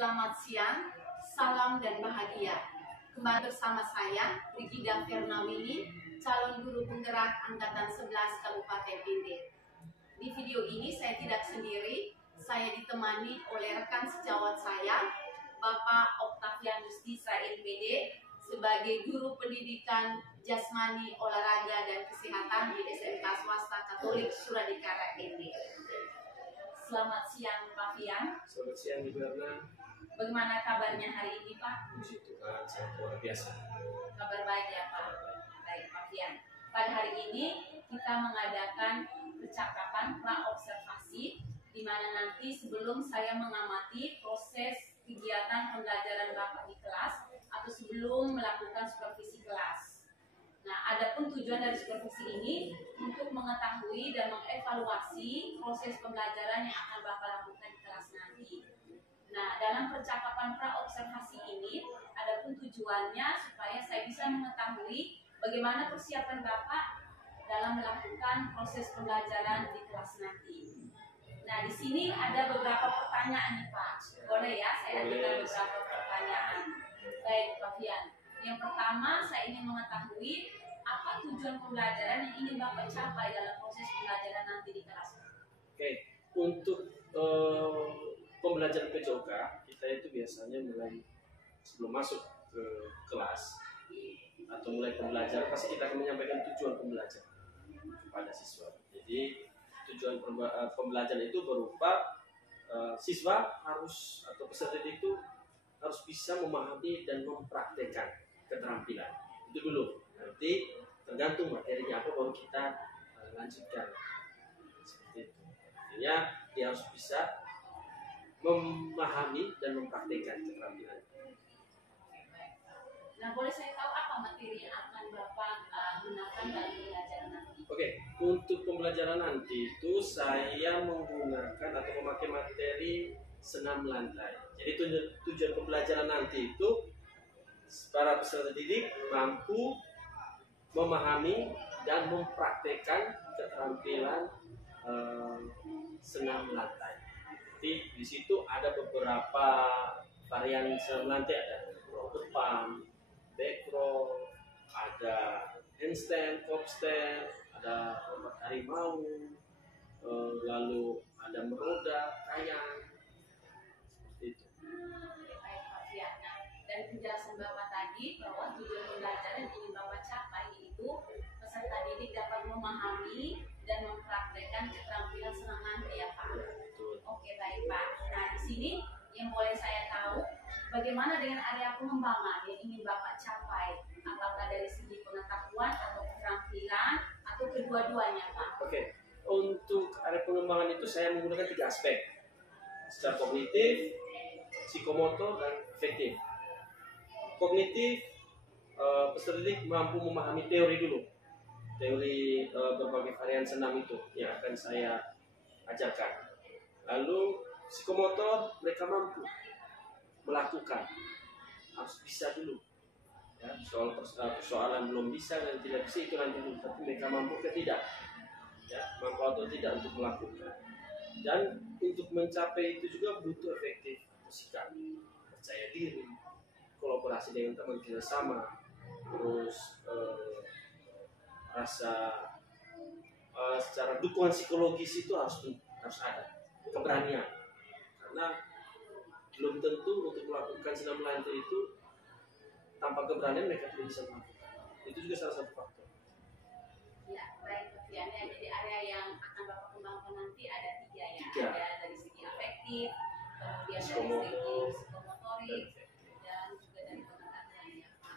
Selamat siang, salam dan bahagia. Kembali bersama saya, Brigida Fernawini, calon guru penggerak Angkatan 11 Kabupaten Ende. Di video ini saya tidak sendiri, saya ditemani oleh rekan sejawat saya, Bapak Octavianus Disa MPD, sebagai guru pendidikan jasmani, olahraga, dan kesehatan di SMK Swasta Katolik Suradikara Ende. Selamat siang Pak Fian. Selamat siang Ibu Erna. Bagaimana kabarnya hari ini Pak? Puji Tuhan, sangat luar biasa. Kabar baik ya Pak. Baik Pak Fian. Pada hari ini kita mengadakan percakapan pra-observasi, di mana nanti sebelum saya mengamati proses kegiatan pembelajaran Bapak di kelas atau sebelum melakukan supervisi kelas. Nah, adapun tujuan dari supervisi ini untuk mengetahui dan mengevaluasi proses pembelajaran yang akan Bapak lakukan di kelas nanti. Nah, dalam percakapan pra-observasi ini, adapun tujuannya supaya saya bisa mengetahui bagaimana persiapan Bapak dalam melakukan proses pembelajaran di kelas nanti. Nah, di sini ada beberapa pertanyaan nih Pak. Boleh ya, saya ajukan beberapa pertanyaan. Baik Pak Fian. Yang pertama, saya ingin mengetahui apa tujuan pembelajaran yang ingin Bapak capai dalam proses pembelajaran nanti di kelas. Oke, untuk pembelajaran PJOK, kita itu biasanya mulai sebelum masuk ke kelas atau mulai pembelajaran, pasti kita akan menyampaikan tujuan pembelajaran kepada siswa. Jadi tujuan pembelajaran itu berupa siswa harus atau peserta didik itu harus bisa memahami dan mempraktekkan keterampilan. Itu dulu. Nanti tergantung materinya apa baru kita lanjutkan. Seperti itu. Artinya dia harus bisa memahami dan mempraktekkan keterampilan. Nah, boleh saya tahu apa materi yang akan Bapak gunakan dalam pembelajaran nanti? Oke, untuk pembelajaran nanti itu saya menggunakan atau memakai materi senam lantai. Jadi tujuan pembelajaran nanti itu para peserta didik mampu memahami dan mempraktekkan keterampilan senam lantai. Jadi di situ ada beberapa varian senam lantai, ada row depan, back row, ada handstand, kopstand, ada lompat harimau, lalu ada meroda, kayang, seperti itu. Baik Pak Fian. Nah, dari penjelasan Bapak tadi bahwa tujuan pembelajaran yang ingin Bapak capai yaitu peserta didik dapat memahami dan mempraktekkan keterampilan senam lantai ya Pak. Oke baik Pak. Nah di sini yang boleh saya tahu bagaimana dengan area pengembangan yang ingin Bapak capai, apakah dari segi pengetahuan atau keterampilan atau kedua-duanya Pak? Oke, untuk area pengembangan itu saya menggunakan 3 aspek, secara kognitif, psikomotor, dan afektif. Kognitif, peserta didik mampu memahami teori dulu, teori berbagai varian senam itu yang akan saya ajarkan. Lalu psikomotor, mereka mampu melakukan, harus bisa dulu. Ya, soal persoalan belum bisa dan tidak bisa itu nanti dulu, tapi mereka mampu ke tidak, ya, mampu atau tidak untuk melakukan. Dan untuk mencapai itu juga butuh efektif, sikap, percaya diri, kolaborasi dengan teman kerjasama, terus rasa secara dukungan psikologis itu harus ada, keberanian, karena belum tentu untuk melakukan senam lantai itu tanpa keberanian mereka tidak bisa melakukan. Itu juga salah satu faktor. Ya, baik Pak Fian. Jadi area yang akan Bapak kembangkan nanti ada 3 ya. 3. Ada dari segi afektif, kemudian dari segi psikomotorik, dan juga dari pengetahuan ya Pak.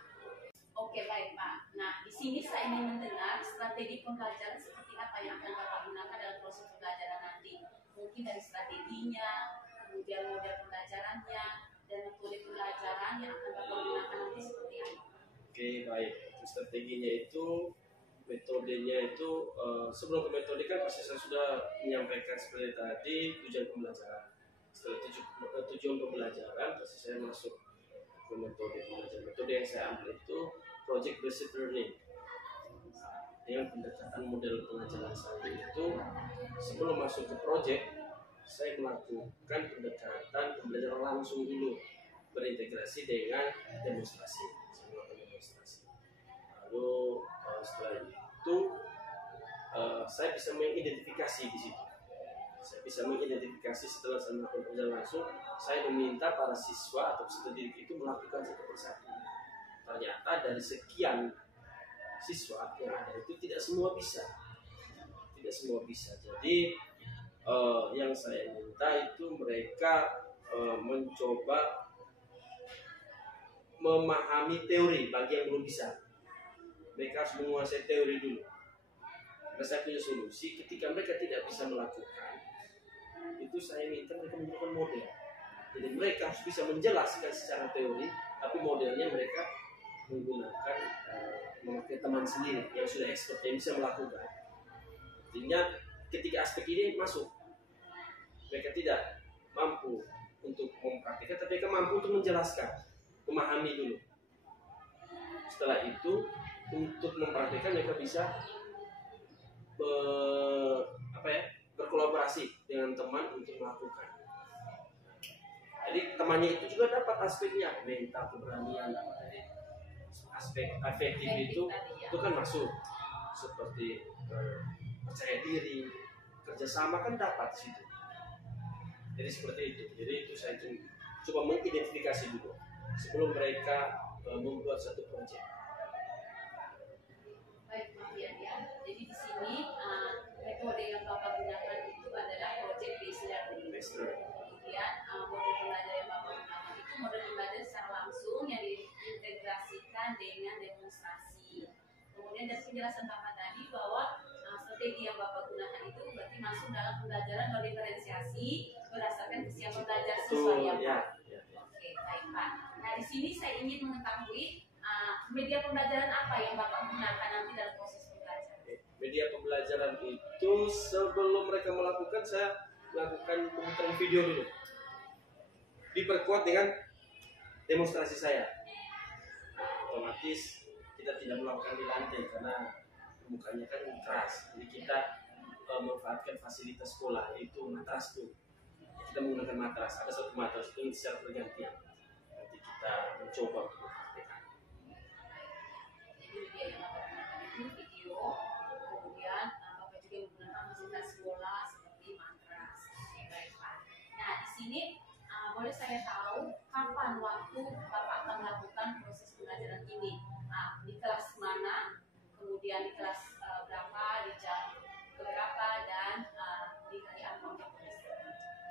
Oke baik Pak. Nah di sini saya ingin mendengar strategi pembelajaran seperti apa yang akan Bapak gunakan dalam proses pembelajaran nanti. Mungkin dari strateginya, kemudian model pembelajarannya, dan metode pembelajaran yang akan Bapak gunakan nanti seperti apa? Oke, baik. Strateginya itu, metodenya itu, sebelum ke metode kan pasti saya sudah menyampaikan seperti tadi tujuan pembelajaran. Setelah tujuan pembelajaran, pasti saya masuk ke metode pembelajaran. Metode yang saya ambil itu project based learning. Dengan pendekatan model pengajaran saya itu, sebelum masuk ke project, saya melakukan pendekatan pembelajaran langsung dulu, berintegrasi dengan demonstrasi. Saya melakukan demonstrasi. Lalu setelah itu saya bisa mengidentifikasi di situ. Saya bisa mengidentifikasi setelah saya melakukan pembelajaran langsung, saya meminta para siswa atau peserta didik itu melakukan satu persatu. Ternyata dari sekian siswa yang ada itu tidak semua bisa. Jadi yang saya minta itu mereka mencoba memahami teori bagi yang belum bisa. Mereka harus menguasai teori dulu. Karena saya punya solusi ketika mereka tidak bisa melakukan, itu saya minta mereka menggunakan model. Jadi mereka harus bisa menjelaskan secara teori, tapi modelnya mereka menggunakan memakai teman sendiri yang sudah expert yang bisa melakukan. Artinya ketika aspek ini masuk, mereka tidak mampu untuk mempraktikkan, tapi mereka mampu untuk menjelaskan, memahami dulu. Setelah itu untuk mempraktikkan mereka bisa berkolaborasi dengan teman untuk melakukan. Jadi temannya itu juga dapat aspeknya, mental, keberanian, aspek afektif itu kan masuk, seperti percaya diri, kerjasama kan dapat di situ. Jadi seperti itu. Jadi itu saya coba mengidentifikasi dulu sebelum mereka membuat satu proyek. Baik, Pak Fian ya. Jadi di sini metode yang Bapak gunakan itu adalah project based learning. Kemudian model pembelajaran yang Bapak gunakan itu model pembelajaran secara langsung yang diintegrasikan dengan demonstrasi. Kemudian dari penjelasan Bapak tadi bahwa strategi yang Bapak gunakan itu berarti masuk dalam pembelajaran diferensiasi berdasarkan kesiapan belajar siswa ya Pak. Oke, baik Pak. Nah di sini saya ingin mengetahui media pembelajaran apa yang Bapak gunakan nanti dalam proses pembelajaran? Media pembelajaran itu sebelum mereka melakukan, saya melakukan pemutaran video dulu, diperkuat dengan demonstrasi saya. Otomatis kita tidak melakukan di lantai karena permukaannya kan keras, jadi kita memanfaatkan fasilitas sekolah, yaitu matras tuh. Kita menggunakan matras, ada satu matras itu secara bergantian. Nanti kita mencoba untuk mempraktikkan. Jadi media yang Bapak gunakan itu video, kemudian Bapak juga menggunakan fasilitas sekolah seperti matras. Oke, baik Pak. Nah di sini boleh saya tahu kapan waktu Bapak akan melakukan proses pembelajaran ini? Di kelas mana? Kemudian di kelas berapa, di jam berapa, dan di hari apa?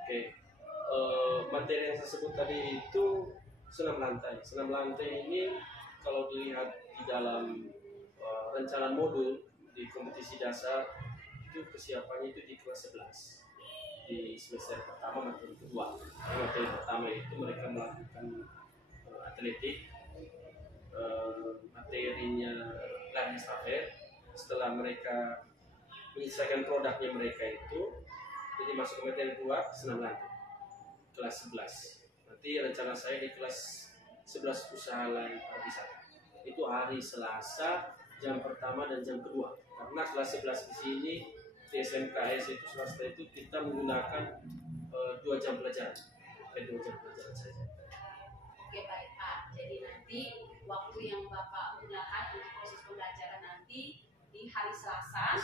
Oke, materi yang saya sebut tadi itu senam lantai. Senam lantai ini kalau dilihat di dalam rencana modul di kompetisi dasar itu kesiapannya itu di kelas 11 di semester pertama materi kedua. Materi pertama itu mereka melakukan atletik, materinya lari estafet. Setelah mereka menyelesaikan produknya mereka itu, jadi masuk ke materi kedua senam lantai kelas 11. Nanti rencana saya di kelas 11 usaha lain pariwisata itu hari Selasa jam pertama dan jam kedua, karena kelas 11 di sini di SMKS itu swasta itu kita menggunakan 2 jam pelajaran, 2 jam pelajaran saja. Oke baik Pak, jadi nanti waktu yang Bapak gunakan untuk proses pembelajaran nanti di hari Selasa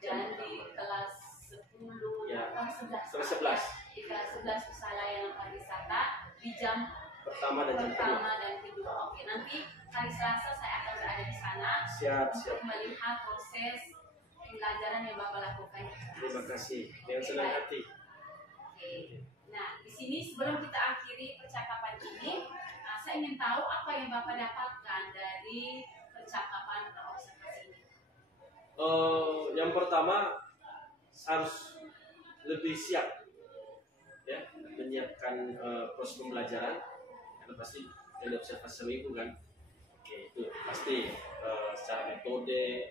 dan di kelas 10 ya, kelas 11 di kelas 11 usaha layanan pariwisata di jam pertama dan kedua. Oke, nanti hari Selasa saya akan berada di sana untuk melihat proses pembelajaran yang Bapak lakukan. Terima kasih, dengan senang hati. Oke. Nah, di sini sebelum kita akhiri percakapan ini, saya ingin tahu apa yang Bapak dapatkan dari percakapan observasi ini. Yang pertama harus lebih siap, ya, menyiapkan proses pembelajaran, karena pasti dari observasi seminggu kan. Oke, itu pasti secara metode,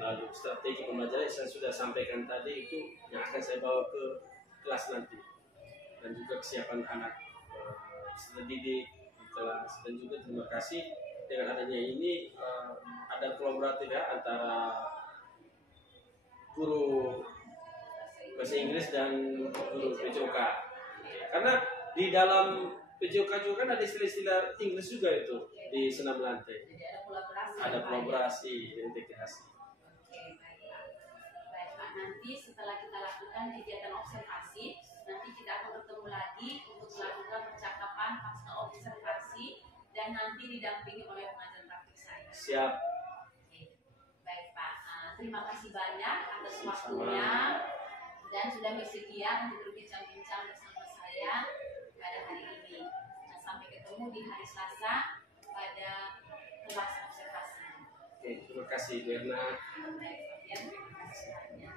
lalu strategi pembelajaran yang saya sudah sampaikan tadi itu yang akan saya bawa ke kelas nanti, dan juga kesiapan anak peserta didik di kelas. Dan juga terima kasih dengan adanya ini ada kolaboratif ya antara guru bahasa Inggris dan guru PJOK. Karena di dalam PJOK juga kan ada istilah-istilah Inggris juga itu di senam lantai. Jadi ada kolaborasi. Ada kolaborasi, integrasi. Oke, baik Pak. Baik Pak, nanti setelah kita lakukan kegiatan observasi, nanti kita akan bertemu lagi untuk melakukan percakapan pasca observasi dan nanti didampingi oleh pengajar praktik saya. Siap. Oke, baik Pak. Terima kasih banyak atas waktunya dan sudah bersedia untuk berbincang-bincang bersama saya pada hari ini. Nah, sampai ketemu di hari Selasa pada kelas observasi. Oke, terima kasih Bu Erna. Baik, terima kasih banyak.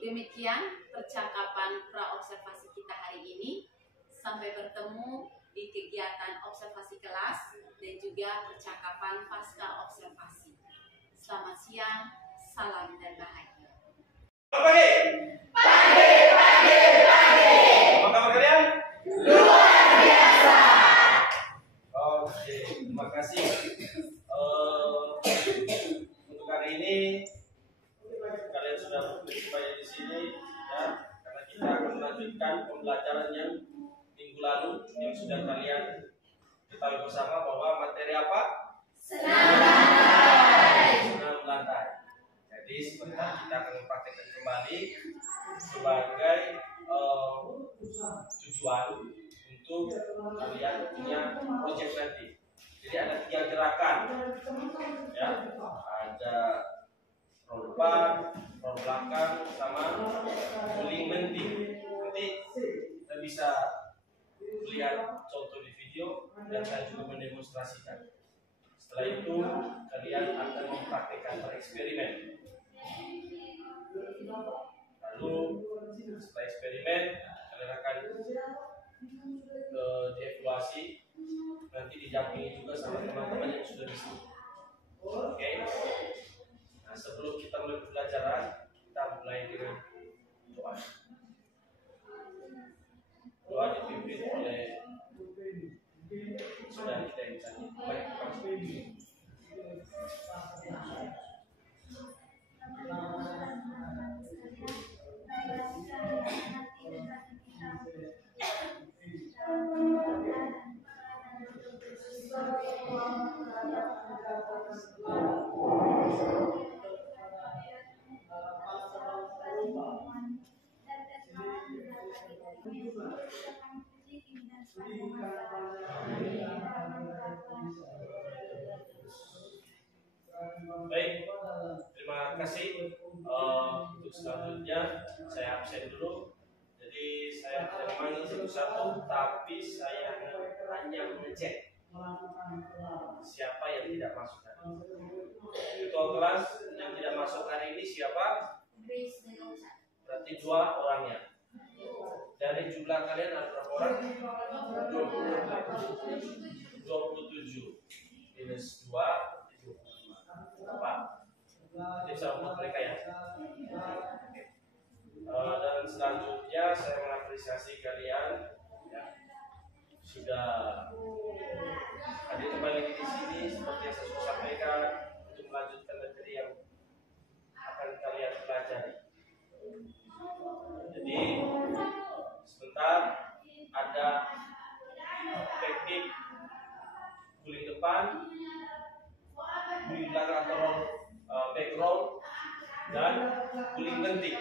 Demikian percakapan pra-observasi kita hari ini. Sampai bertemu di kegiatan observasi kelas dan juga percakapan pasca observasi. Selamat siang, salam dan bahagia. Pagi. Apa kabar kalian? Luar biasa. Oke, terima kasih. Untuk hari ini kalian sudah berjumpa di sini ya, karena kita akan melanjutkan pembelajaran yang minggu lalu yang sudah kalian ketahui bersama bahwa materi apa? Senam lantai. Jadi sebentar kita akan mempraktikkan kembali sebagai tujuan untuk kalian punya proyek nanti. Jadi ada 3 gerakan, ya, ada roll depan, roll belakang, sama guling menting. Nanti kita bisa lihat contoh di video dan saya juga mendemonstrasikan. Setelah itu kalian akan mempraktikkan bereksperimen. Lalu setelah eksperimen kalian akan dievaluasi, nanti didampingi juga sama teman-teman yang sudah bisa. Oke. Nah, sebelum kita mulai pembelajaran, kita mulai dengan doa. Doa dipimpin oleh saudara kita yang cantik. Baik, baik, terima kasih. Untuk selanjutnya saya absen dulu. Jadi saya tidak memanggil satu-satu, tapi saya hanya mengecek siapa yang tidak masuk hari ini. Ketua kelas yang tidak masuk hari ini siapa? Berarti 2 orangnya. Dari jumlah kalian ada berapa orang? 27 minus 2 4. Jadi bisa untuk mereka ya. Dan selanjutnya saya mengapresiasi kalian ya, sudah hadir kembali di sini seperti yang saya sudah sampaikan untuk melanjutkan materi yang akan kalian pelajari. Jadi sebentar ada teknik guling depan, guling belakang atau background, dan guling genting.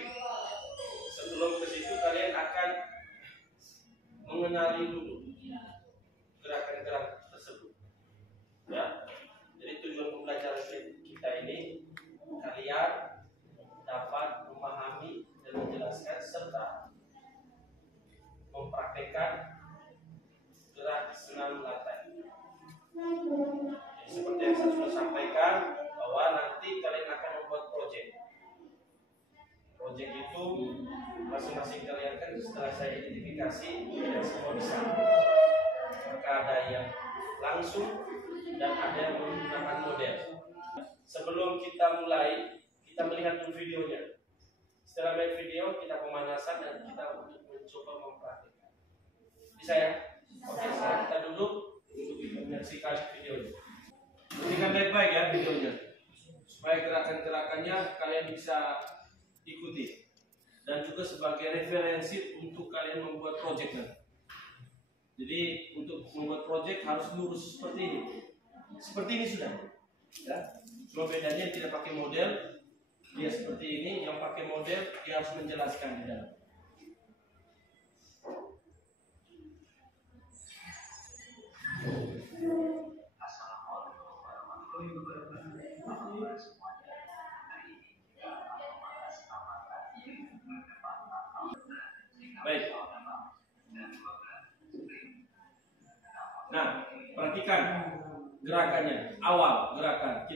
Sebelum ke situ kalian akan mengenali dulu gerakan-gerakan tersebut. Ya. Jadi tujuan pembelajaran kita ini kalian dapat memahami dan menjelaskan serta mempraktekkan gerak senam lantai. Jadi, seperti yang saya sudah sampaikan bahwa nanti kalian akan membuat proyek. Proyek itu masing-masing kalian kan setelah saya identifikasi tidak semua bisa. Maka ada yang langsung dan ada yang menggunakan model. Sebelum kita mulai, kita melihat dulu videonya. Setelah melihat video, kita pemanasan dan kita untuk mencoba mempraktikkan. Bisa ya? Oke, sekarang kita duduk untuk menyaksikan videonya. Perhatikan baik-baik ya videonya, supaya gerakan-gerakannya kalian bisa ikuti. dan juga sebagai referensi untuk kalian membuat project nanti. Jadi untuk membuat project harus lurus seperti ini. Seperti ini sudah. Ya. Cuma bedanya tidak pakai model, dia seperti ini. Yang pakai model dia harus menjelaskan di dalam. Baik. Nah, perhatikan gerakannya. Awal gerakan.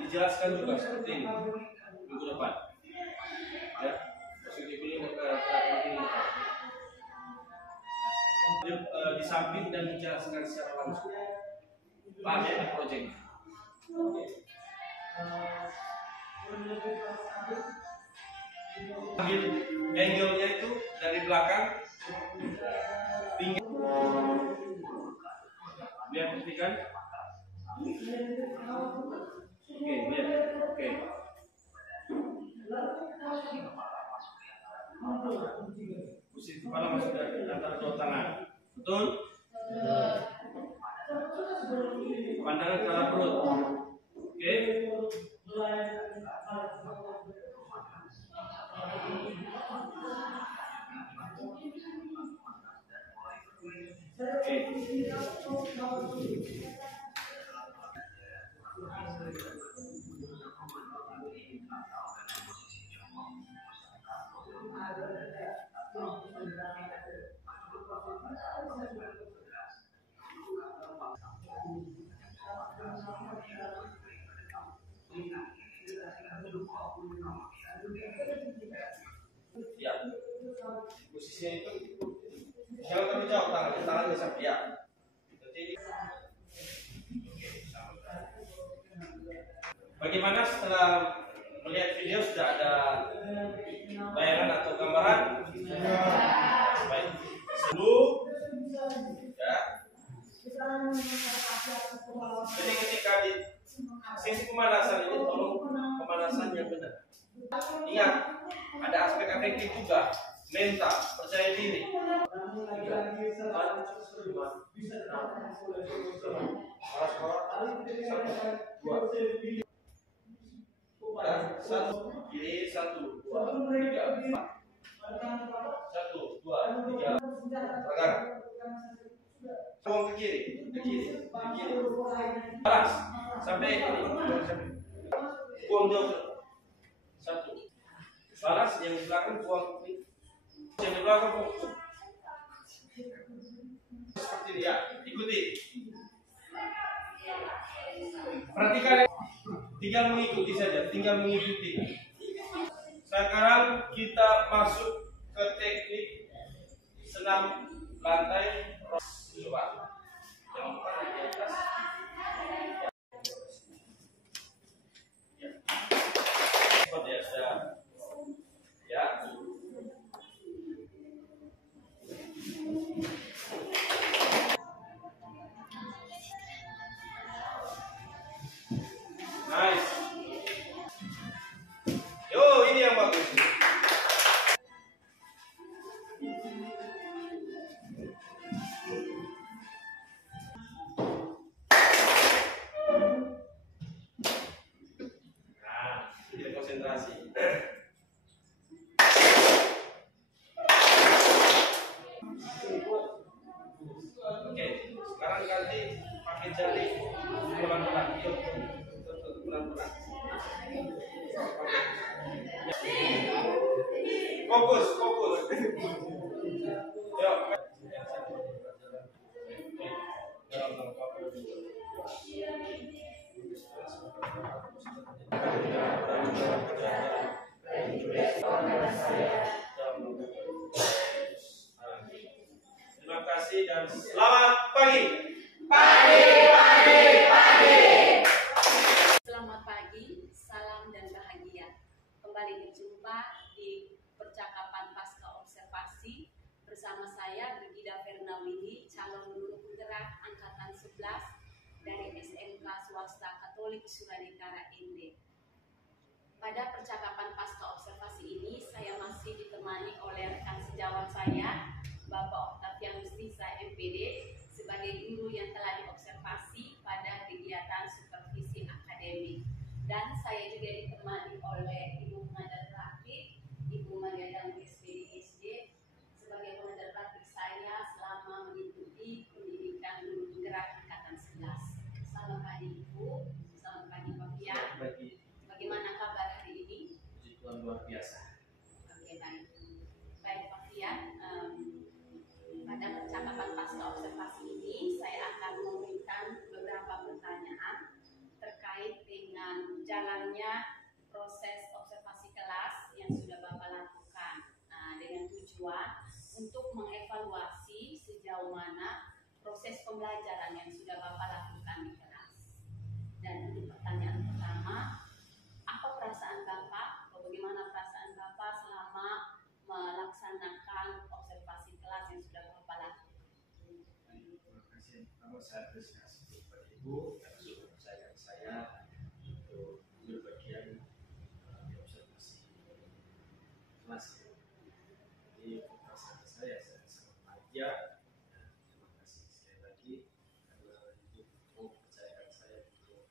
Dijelaskan juga seperti ini minggu depan. Ya, positif ini ini. Di samping dan dijelaskan secara langsung. Paham ya project. Ambil angle-nya itu dari belakang, pinggir. Lihat perhatikan. Oke, lihat. Oke. Posisi kepala masuk dari antara dua tangan. Betul? Pandangan ke arah perut. Oke. Ya, posisinya itu jangan terlalu jauh tangannya sampai ya. Bagaimana setelah melihat video sudah ada bayangan atau gambaran? Baik. Sebelum ya. Jadi ketika di sisi pemanasan ini tolong pemanasan yang benar. Ingat, ada aspek afektif juga, mental, percaya diri. Satu, kiri, satu, dua, tiga, empat. Satu, dua, tiga. Pegang. Buang ke kiri, ke kiri, ke kiri. Balas, sampai ini. Buang jauh. Satu. Balas yang di belakang buang ke kiri. Yang di belakang buang. Seperti ini ya, ikuti. Perhatikan, tinggal mengikuti saja, tinggal mengikuti. Sekarang kita masuk ke teknik senam lantai. Coba. Yang pertama di atas. Ya. Seperti biasa. Ya. Nice. Yo, ini yang bagus. Nah, kita konsentrasi. Oke, sekarang ganti pakai jari pelan-pelan. Yuk, pelan-pelan. Fokus, fokus. Yuk. Terima kasih dan selamat pagi. Selamat pagi, salam dan bahagia. Kembali berjumpa di percakapan pasca observasi bersama saya Brigida Fernawini, calon guru penggerak angkatan 11 dari SMK Swasta Katolik Suradekara ND. Pada percakapan pasca observasi ini, saya masih ditemani oleh rekan sejawat saya, Bapak Octavian Mustisa MPD, sebagai guru yang telah diobservasi pada kegiatan supervisi akademik. Dan saya juga ditemani oleh Ibu Pengajar Praktik, Ibu Maria Damu SPD sebagai pengajar praktik saya selama mengikuti pendidikan guru penggerak angkatan 11. Selamat pagi Ibu, selamat pagi Pak Fian. Bagaimana kabar hari ini? Puji Tuhan luar biasa. Oke, baik. Baik Pak Fian, pada percakapan pasca observasi ini saya akan memberikan beberapa pertanyaan terkait dengan jalannya proses observasi kelas yang sudah Bapak lakukan, dengan tujuan untuk mengevaluasi sejauh mana proses pembelajaran yang sudah Bapak lakukan di kelas. Dan untuk pertanyaan pertama, apa perasaan Bapak atau bagaimana perasaan Bapak selama melaksanakan observasi kelas yang sudah Bapak lakukan? Terima kasih. Pertama saya apresiasi kepada Ibu yang sudah mempercayakan saya untuk berbagian di observasi kelas. Jadi perasaan saya sangat bahagia. Terima kasih sekali lagi karena Ibu mempercayakan saya untuk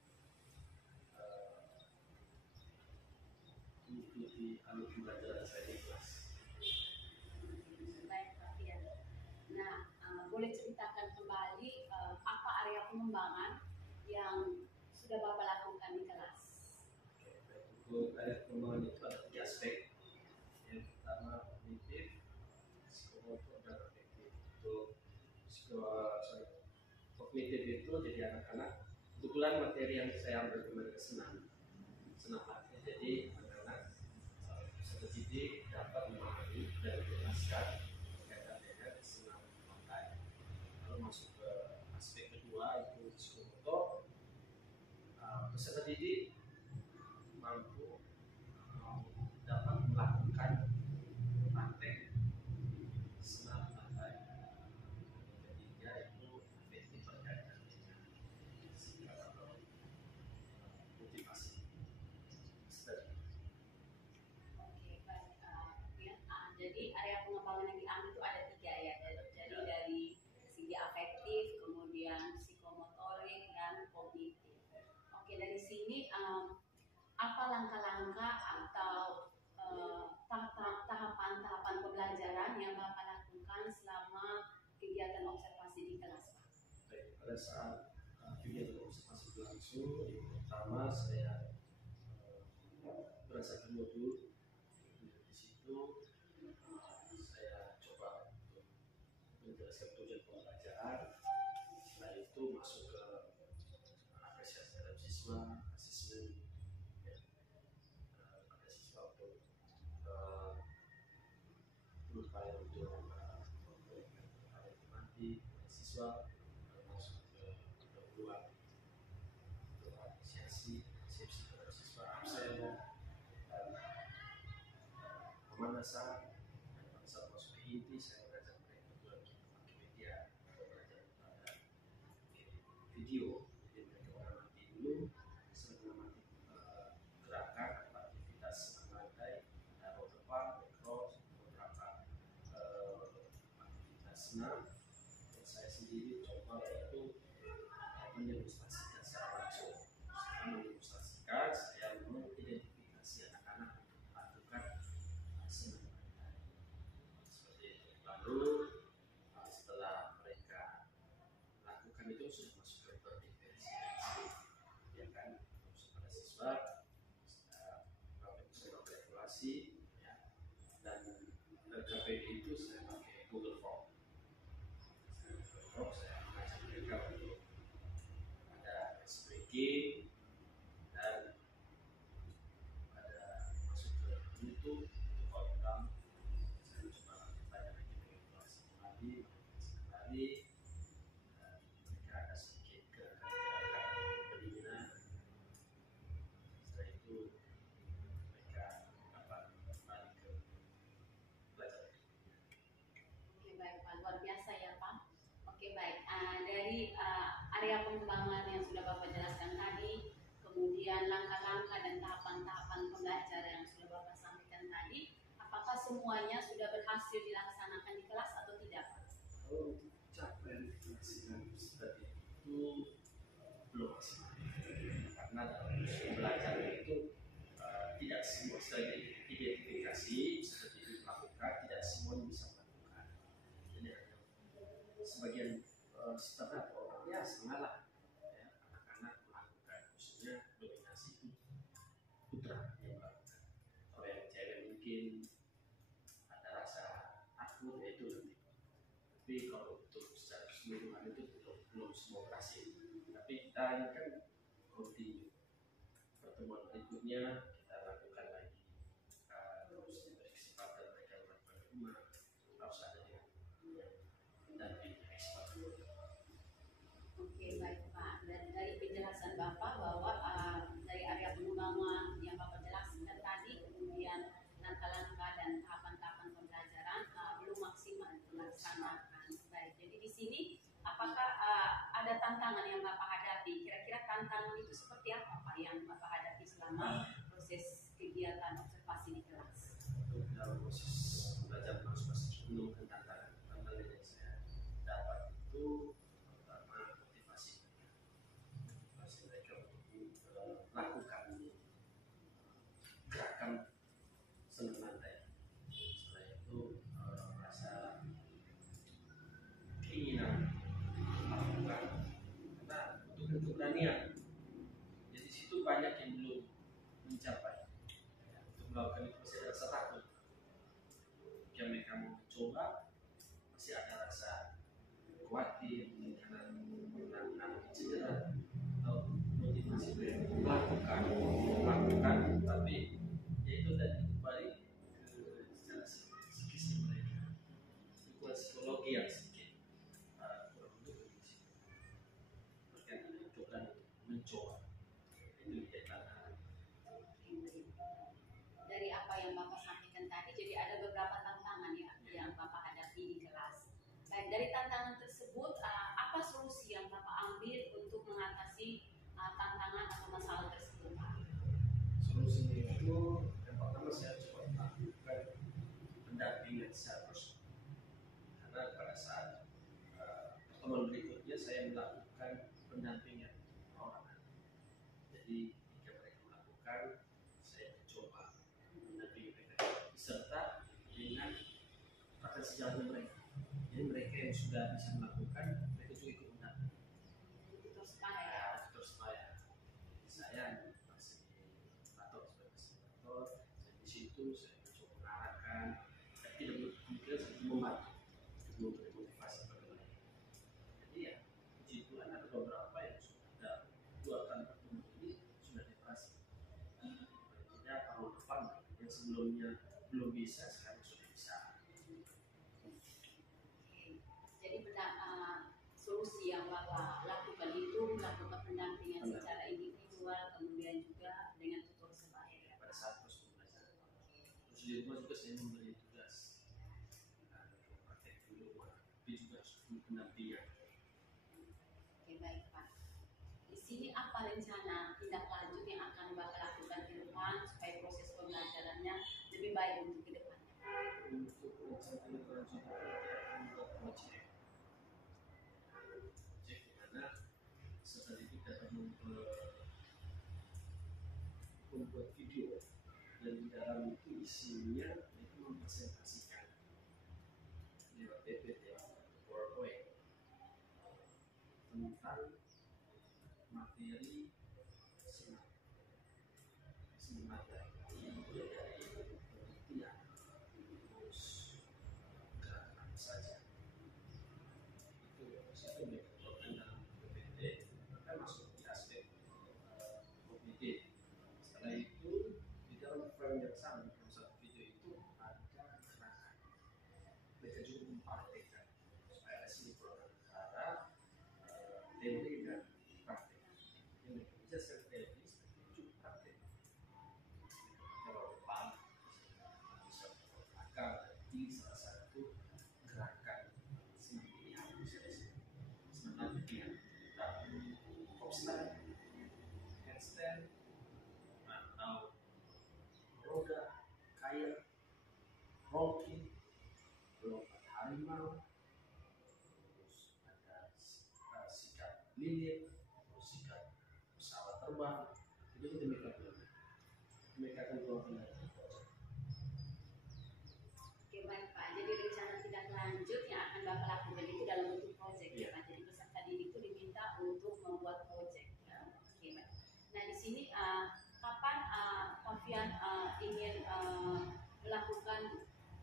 mengikuti alur pembelajaran saya di kelas. Baik Pak Fian. Nah, boleh ceritakan kembali apa area pengembangan yang sudah Bapak lakukan di kelas? Untuk area pengembangan itu ada 3 aspek. Yang pertama kognitif, psikomotor, dan afektif. Untuk kognitif itu jadi anak-anak, kebetulan materi yang saya ambil kemarin senam hati. Jadi anak-anak peserta didik dapat memahami dan menjelaskan berkaitan dengan senam online. Lalu masuk ke aspek kedua itu psikomotor. Peserta didik mampu dapat melakukan praktek senam online. Ketiga itu efektif berkaitan dengan sikap atau motivasi. Oke, baik. Ya. Jadi area pengembangan yang diambil itu ada 3 ya. Jadi dari segi afektif, kemudian psikomotorik, dan kognitif. Oke, dari sini apa langkah-langkah atau tahapan-tahapan pembelajaran yang Bapak lakukan selama kegiatan observasi di kelas, Pak? Baik, pada saat kegiatan observasi berlangsung, yang pertama saya berdasarkan modul. Di situ saya coba untuk menjelaskan tujuan pembelajaran. Setelah itu masuk ke apresiasi terhadap siswa, asesmen pada siswa untuk berupaya untuk memberikan matematik siswa, masuk ke ruang untuk apresiasi resepsi terhadap siswa absen dan pemanasan. Dan pada saat masuk ke inti saya mengajak mereka untuk memakai media atau belajar pada video. Jadi mereka mengamati dulu, mengamati gerakan atau aktivitas lantai, roll depan, cross, beberapa aktivitas senam. Dan saya sendiri coba itu mendemonstrasikan secara langsung. Saya mendemonstrasikan, saya mengidentifikasi anak-anak untuk melakukan senam lantai. Seperti itu. Lalu setelah mereka lakukan itu sudah masuk ke berdifferensiasi, ya kan, pada siswa Bapak bisa evaluasi, ya. Dan KPI itu saya pakai Google Form. Saya mengajak mereka untuk ada ice breaking dan ada masuk ke YouTube untuk program. Saya coba tanya lagi mengevaluasi kembali, dan mereka ada sedikit gerakan-gerakan pendinginan. Setelah itu mereka dapat kembali ke belajar. Oke, baik. area pengembangan yang sudah Bapak jelaskan tadi, kemudian langkah-langkah dan tahapan-tahapan pembelajaran yang sudah Bapak sampaikan tadi, apakah semuanya sudah berhasil dilaksanakan di kelas atau tidak, Pak? Kalau untuk capaian penghasilan seperti itu belum maksimal, karena dalam belajar itu tidak semua setelah identifikasi seperti itu melakukan, tidak semuanya bisa melakukan. Jadi ada sebagian setengah orangnya setengah lah, ya, anak-anak melakukan, khususnya dominasi putra yang melakukan. Kalau yang cewek mungkin ada rasa takut, yaitu nanti. Tapi kalau untuk secara keseluruhan itu belum semua berhasil. Tapi kita ini kan continue. Pertemuan berikutnya kita lakukan lagi, terus diberi kesempatan mereka melakukan rumah, harus ada yang mendampingi ekspor. Oke, baik Pak. Dan dari penjelasan Bapak bahwa dari area pengembangan yang Bapak jelaskan tadi, kemudian langkah-langkah dan tahapan-tahapan pembelajaran belum maksimal dilaksanakan. Baik, jadi di sini apakah ada tantangan yang Bapak hadapi? Kira-kira tantangan itu seperti apa Pak yang Bapak hadapi selama proses kegiatan observasi di kelas? Dalam proses belajar masuk menemukan tantangan yang saya dapat itu pertama motivasi mereka untuk melakukan gerakan senam lantai. Setelah itu rasa keinginan melakukan, karena untuk keberanian. Jadi situ banyak yang belum mencapai. Untuk melakukan itu masih ada rasa takut. Jika mereka mau mencoba, masih ada rasa khawatir karena pernah cedera atau motivasi melakukan, tapi ya itu tadi kembali ke secara psikisnya mereka, dukungan psikologi yang sedikit kurang mendukung di situ. Mereka tidak berani mencoba, itu dia tantangan. Dari apa yang Bapak sampaikan tadi, jadi ada beberapa tantangan ya yang Bapak hadapi di kelas. Baik, dari tantangan tersebut, apa solusi yang Bapak ambil untuk mengatasi tantangan atau masalah tersebut, Pak? Solusinya itu yang pertama saya coba melakukan pendampingan secara personal, karena pada saat pertemuan berikutnya saya melakukan pendampingan orang. Jadi jika mereka melakukan, saya mencoba mendampingi mereka beserta dengan rekan sejalan mereka. Jadi mereka yang sudah bisa melakukan, mereka juga ikut mendampingi. Terus saya Masih atau sebagai fasilitator, saya di situ saya mencoba mengarahkan, tapi tidak berpikir saya membantu, untuk memberi motivasi kepada mereka. Jadi ya, puji Tuhan ada beberapa yang sudah 2 kali pertemuan ini sudah dioperasi. Artinya tahun depan yang sebelumnya belum bisa, sekarang sudah bisa. Jadi solusi yang Bapak lakukan itu melakukan pendampingan secara individual, kemudian juga dengan tutor sebaya ya. Pada saat proses pembelajaran, terus di rumah juga saya memberi tugas praktek di rumah, tapi juga pendampingan. Oke, baik Pak. Di sini apa rencana tindak lanjut yang akan Bapak lakukan ke depan supaya proses pembelajarannya lebih baik untuk ke depan? Untuk rencana selanjutnya kita akan membuat project di mana setelah itu kita akan membuat video, dan di dalam itu isinya itu mempresentasikan lewat PPT atau PowerPoint tentang materi semangat dari penelitian, terus gerakan apa saja itu mereka keluarkan dalam PPT, maka masuk di aspek kognitif. Setelah itu di dalam frame yang sama dalam satu video itu ada gerakan, mereka juga mempraktekkan supaya ada sinkron antara teori dan praktek yang mereka satelit, mempromosikan pesawat terbang, itu demikian. Mereka akan keluarkan dari proyek. Oke baik Pak, jadi rencana tindak lanjut yang akan Bapak lakukan itu dalam bentuk proyek ya Pak. Jadi peserta didik itu diminta untuk membuat proyek. Ya. Oke baik. Nah di sini kapan Novian ingin melakukan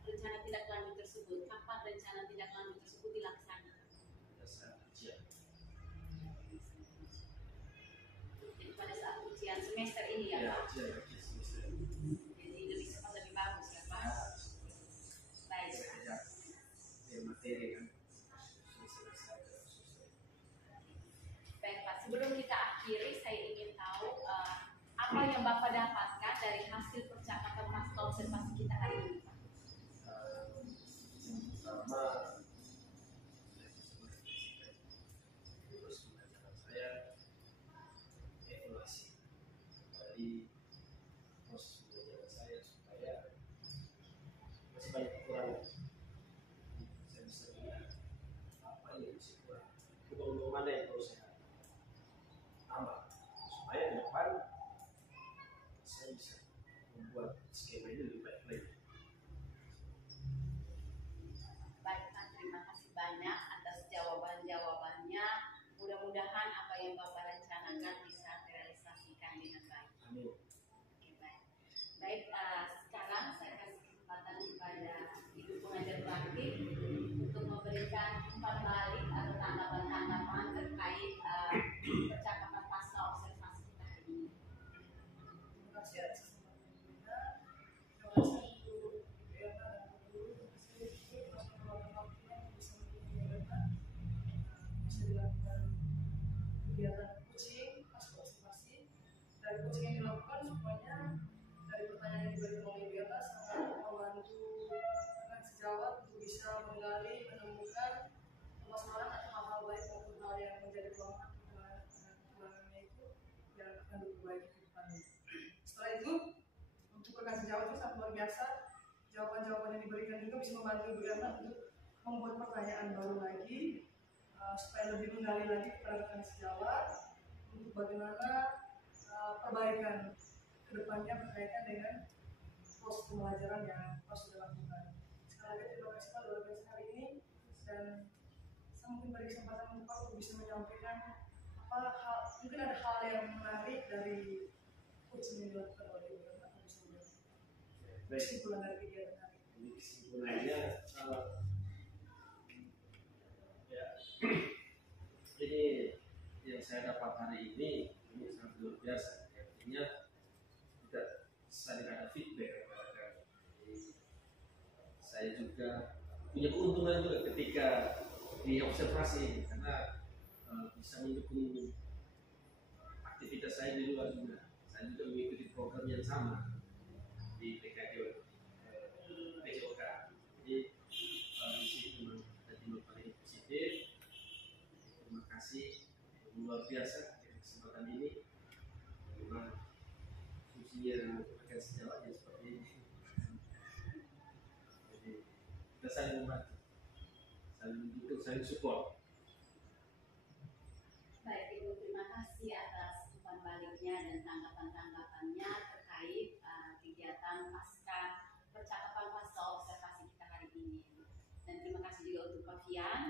rencana tindak lanjut tersebut? Kapan rencana tindak lanjut tersebut dilaksanakan? Saat ujian. Jadi pada saat ujian semester ini ya Pak? Ujian semester. Jadi lebih cepat lebih bagus ya Pak? Baik. Materi kan. Baik Pak, sebelum kita akhiri saya ingin tahu apa yang Bapak dapatkan dari hasil percakapan pasca observasi kita hari ini Pak? Yang pertama, terus mengajarkan saya evaluasi dari proses belajar saya supaya masih banyak kekurangan. Saya bisa melihat apa yang bisa kurang, peluang mana yang perlu saya tambah supaya ke depan saya bisa membuat skema ini lebih baik lagi. Baik Pak, terima kasih banyak atas jawaban-jawabannya. Mudah-mudahan apa yang Bapak rencanakan bisa terrealisasikan dengan baik. Amin. Oke, baik. Baik, sekarang saya kasih kesempatan kepada Ibu pengajar praktik untuk memberikan umpan balik atau tanggapan-tanggapan terkait percakapan pasca observasi kita hari ini. Terima kasih atas kesempatannya. Terima kasih untuk Diana dan guru. Terima kasih juga atas waktu yang bisa menjadi bisa dilakukan kegiatan coaching pasca observasi. Dari coaching yang dilakukan semuanya dari pertanyaan yang diberikan oleh Diana sangat membantu rekan sejawat untuk bisa menggali, menemukan permasalahan atau hal-hal baik maupun hal yang menjadi kekurangannya itu yang akan diperbaiki ke depannya. Setelah itu, untuk rekan sejawat itu sangat luar biasa. Jawaban-jawaban yang diberikan juga bisa membantu Ibu Yana untuk membuat pertanyaan baru lagi, supaya lebih menggali lagi kepada rekan sejawat untuk bagaimana perbaikan kedepannya berkaitan dengan proses pembelajaran yang harus dilakukan. Sekali lagi terima kasih Pak luar biasa hari ini, dan saya mungkin beri kesempatan untuk Pak untuk bisa menyampaikan mungkin ada hal yang menarik dari coaching yang dilakukan oleh Ibu Yana. Baik. Kesimpulan dari kegiatan hari ini. Jadi kesimpulannya, ya, ini yang saya dapat hari ini sangat luar biasa. Artinya tidak saling ada feedback. Jadi, saya juga punya keuntungan juga ketika di observasi karena bisa mendukung aktivitas saya di luar juga. Saya juga mengikuti program yang sama di PKJ PJOK. Jadi di situ jadi paling positif. Terima kasih luar biasa kesempatan ini. Memang fungsinya rekan sejawat yang seperti ini. Jadi kita saling membantu, saling mendukung, saling support. Baik Ibu, terima kasih atas umpan baliknya dan tanggapan-tanggapannya terkait kegiatan pasca percakapan pasca observasi kita hari ini. Dan terima kasih juga untuk Pak Fian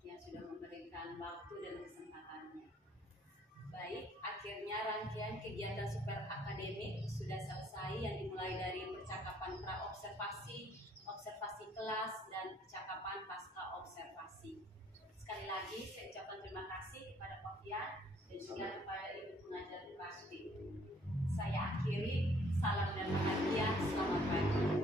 yang sudah memberikan waktu dan kesempatannya. Baik, akhirnya rangkaian kegiatan super akademik sudah selesai yang dimulai dari percakapan pra-observasi, observasi kelas, dan percakapan pasca observasi. Sekali lagi saya ucapkan terima kasih kepada Pak Fian dan juga kepada Ibu pengajar praktik. Saya akhiri, salam dan bahagia, selamat pagi.